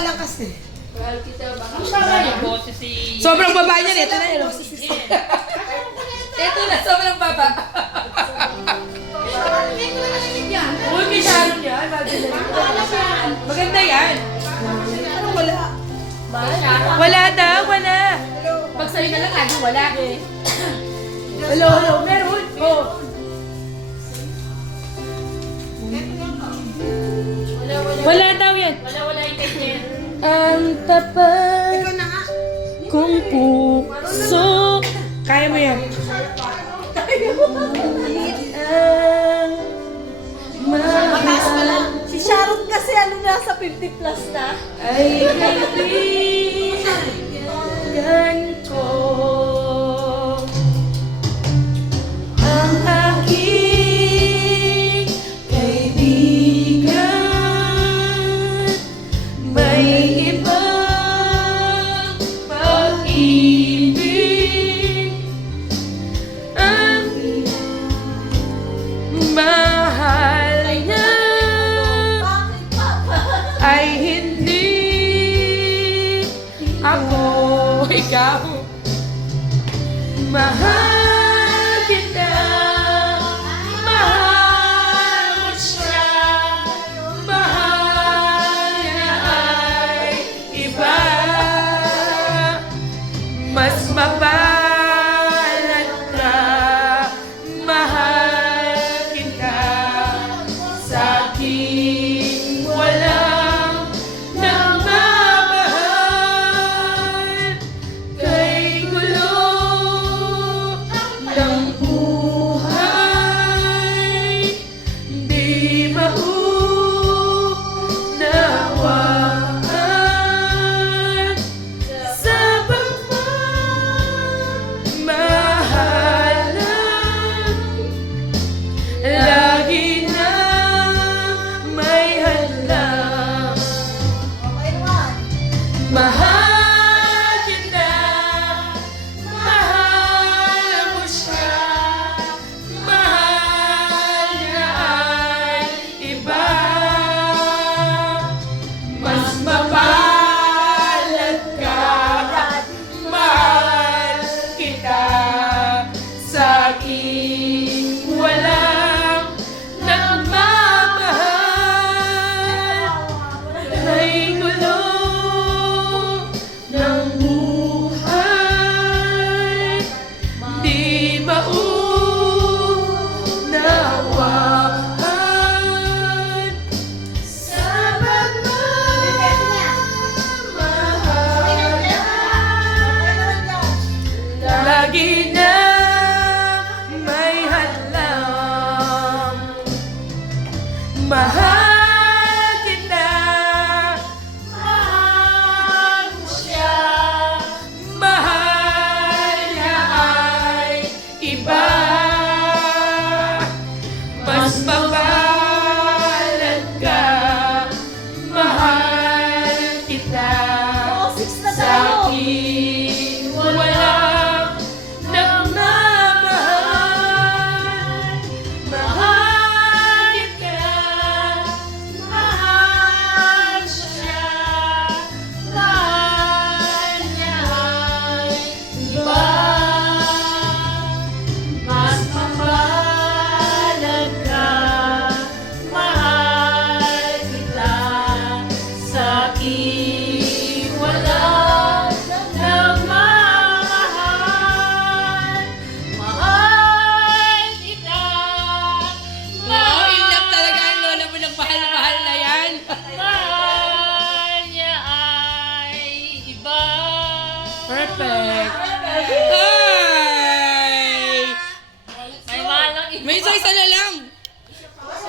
lang kasi. Mahal kita, baka boses si... Sobrang baba niya, ito na yun. Ito na, sobrang baba. Uy, may Sharon yan. Maganda yan. Anong wala? Wala daw, wala. Pag sa'yo na lang, lagi wala. Hello, hello. Meron. Oh. Wala daw yan. Wala yung kanya. Ang tapat Ikaw na nga. kong puso. Kaya mo yan. Mataas pa lang. Si Sharon kasi ano nasa 50 plus na. Ay kaibigan ko, ang aking kaibigan, may ibang pag-ibig, ang mahal niya ay hindi ako, ikaw. Mahal kita, mahal mo siya, mahal niya ay iba. Mas mapalad ka, mahal kita, sa akin walang nagmamahal. Kay gulo ng buhay, di maunawaan sa pagmamahalan. Lagi na may hadlang. Mahal kita, mahal mo siya, mahal niya ay iba. Mas mapalad ka, mahal kita, sa akin walang nagmamahal. May gulo ng buhay, di maunawaan sa pagmamahalan. Lagi na may hadlang. Mahal kita, mahal mo siya, mahal niya ay iba. Mas mapalad ka, mahal kita, sa akin walang nagmamahal. Mahal kita, mahal siya, mahal niya ay iba. Mas mapalad ka, mahal kita, sa akin walang nagmamahal. Mahal kita, Oo, in love talaga ang lola mo ng mahal-mahal na yan. mahal niya ay iba. Perfect. Hi! Ay, mahal lang iba. May isa-isa na lang.